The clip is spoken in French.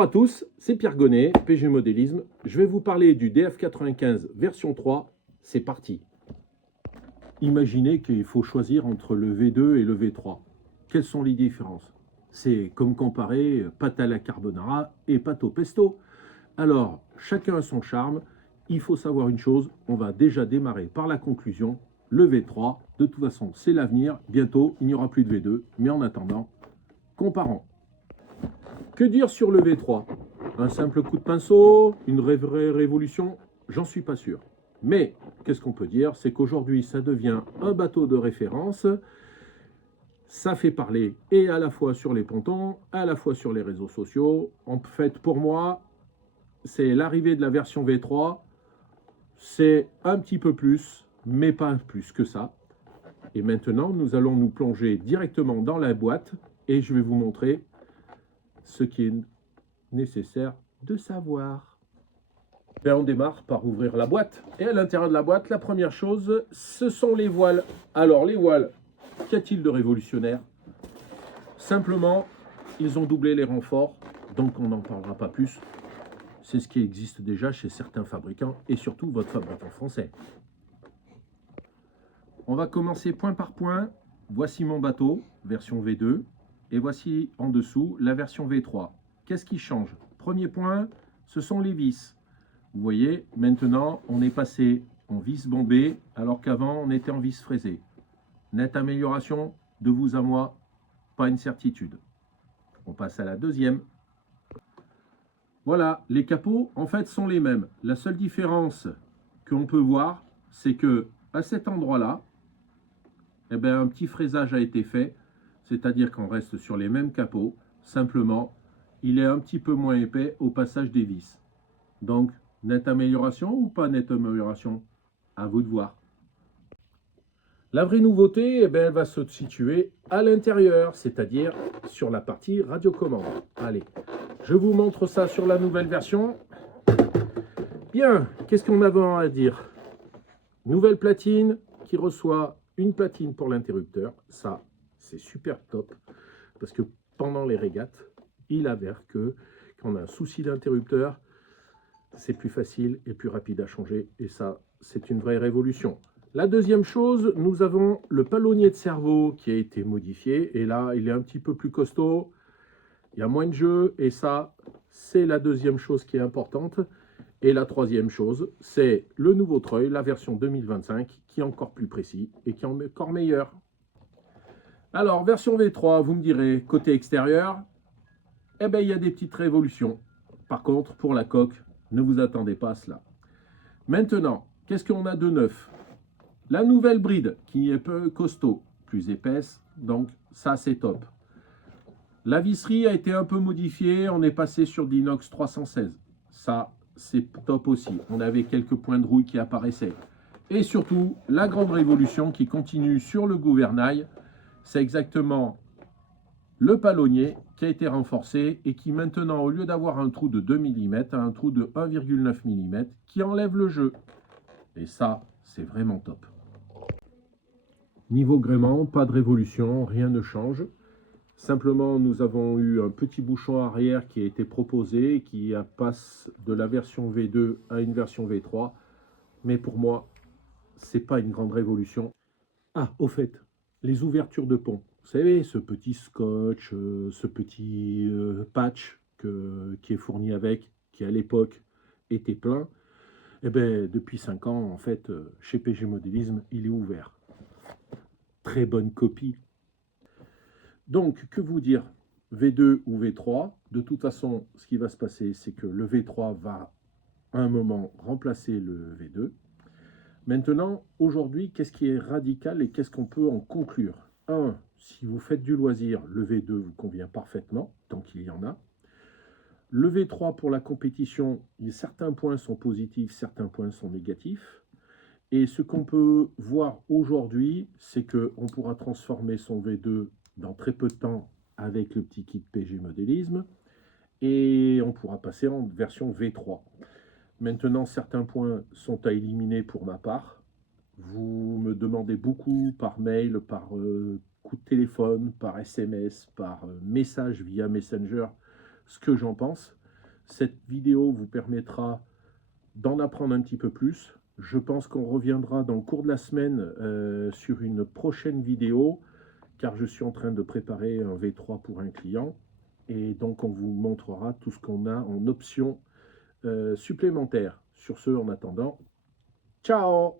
Bonjour à tous, c'est Pierre Gonnet, PG Modélisme. Je vais vous parler du DF95 version 3. C'est parti. Imaginez qu'il faut choisir entre le V2 et le V3. Quelles sont les différences? C'est comme comparer pâte à la carbonara et pâte au pesto. Alors, chacun a son charme. Il faut savoir une chose, on va déjà démarrer par la conclusion. Le V3, de toute façon, c'est l'avenir. Bientôt, il n'y aura plus de V2. Mais en attendant, comparons. Que dire sur le V3? Un simple coup de pinceau? Une vraie révolution? J'en suis pas sûr. Mais, qu'est-ce qu'on peut dire? C'est qu'aujourd'hui, ça devient un bateau de référence. Ça fait parler et à la fois sur les pontons, à la fois sur les réseaux sociaux. En fait, pour moi, c'est l'arrivée de la version V3. C'est un petit peu plus, mais pas plus que ça. Et maintenant, nous allons nous plonger directement dans la boîte et je vais vous montrer ce qui est nécessaire de savoir. Ben, on démarre par ouvrir la boîte. Et à l'intérieur de la boîte, la première chose, ce sont les voiles. Alors, les voiles, qu'y a-t-il de révolutionnaire? Simplement, ils ont doublé les renforts, donc on n'en parlera pas plus. C'est ce qui existe déjà chez certains fabricants, et surtout votre fabricant français. On va commencer point par point. Voici mon bateau, version V2, et voici en dessous la version V3. Qu'est-ce qui change? Premier point, ce sont les vis. Vous voyez, maintenant, on est passé en vis bombée, alors qu'avant, on était en vis fraisée. Nette amélioration, de vous à moi, pas une certitude. On passe à la deuxième. Voilà, les capots, en fait, sont les mêmes. La seule différence qu'on peut voir, c'est que à cet endroit-là, eh bien, un petit fraisage a été fait, c'est-à-dire qu'on reste sur les mêmes capots. Simplement, il est un petit peu moins épais au passage des vis. Donc, nette amélioration ou pas nette amélioration? À vous de voir. La vraie nouveauté, eh bien, elle va se situer à l'intérieur, c'est-à-dire sur la partie radiocommande. Allez, je vous montre ça sur la nouvelle version. Bien, qu'est-ce qu'on a à dire? Nouvelle platine qui reçoit une platine pour l'interrupteur. Ça, c'est super top, parce que pendant les régates, il avère que quand on a un souci d'interrupteur, c'est plus facile et plus rapide à changer. Et ça, c'est une vraie révolution. La deuxième chose, nous avons le palonnier de cerveau qui a été modifié. Et là, il est un petit peu plus costaud. Il y a moins de jeu. Et ça, c'est la deuxième chose qui est importante. Et la troisième chose, c'est le nouveau treuil, la version 2025, qui est encore plus précis et qui est encore meilleur. Alors, version V3, vous me direz, côté extérieur, eh bien, il y a des petites révolutions. Par contre, pour la coque, ne vous attendez pas à cela. Maintenant, qu'est-ce qu'on a de neuf? La nouvelle bride, qui est peu costaud, plus épaisse, donc ça c'est top. La visserie a été un peu modifiée, on est passé sur de l'inox 316. Ça, c'est top aussi. On avait quelques points de rouille qui apparaissaient. Et surtout, la grande révolution qui continue sur le gouvernail, c'est exactement le palonnier qui a été renforcé et qui maintenant, au lieu d'avoir un trou de 2 mm, a un trou de 1,9 mm qui enlève le jeu. Et ça, c'est vraiment top. Niveau gréement, pas de révolution, rien ne change. Simplement, nous avons eu un petit bouchon arrière qui a été proposé, qui passe de la version V2 à une version V3. Mais pour moi, c'est pas une grande révolution. Ah, au fait, les ouvertures de pont. Vous savez, ce petit scotch, ce petit patch qui est fourni avec, qui à l'époque était plein, eh bien, depuis 5 ans, en fait, chez PG Modélisme, il est ouvert. Très bonne copie. Donc, que vous dire? V2 ou V3? De toute façon, ce qui va se passer, c'est que le V3 va, à un moment, remplacer le V2. Maintenant, aujourd'hui, qu'est-ce qui est radical et qu'est-ce qu'on peut en conclure? 1. Si vous faites du loisir, le V2 vous convient parfaitement, tant qu'il y en a. Le V3 pour la compétition, certains points sont positifs, certains points sont négatifs. Et ce qu'on peut voir aujourd'hui, c'est qu'on pourra transformer son V2 dans très peu de temps avec le petit kit PG Modélisme. Et on pourra passer en version V3. Maintenant, certains points sont à éliminer pour ma part. Vous me demandez beaucoup par mail, par coup de téléphone, par SMS, par message via Messenger, ce que j'en pense. cette vidéo vous permettra d'en apprendre un petit peu plus. Je pense qu'on reviendra dans le cours de la semaine sur une prochaine vidéo, car je suis en train de préparer un V3 pour un client. Et donc, on vous montrera tout ce qu'on a en options supplémentaires. Sur ce, en attendant, ciao!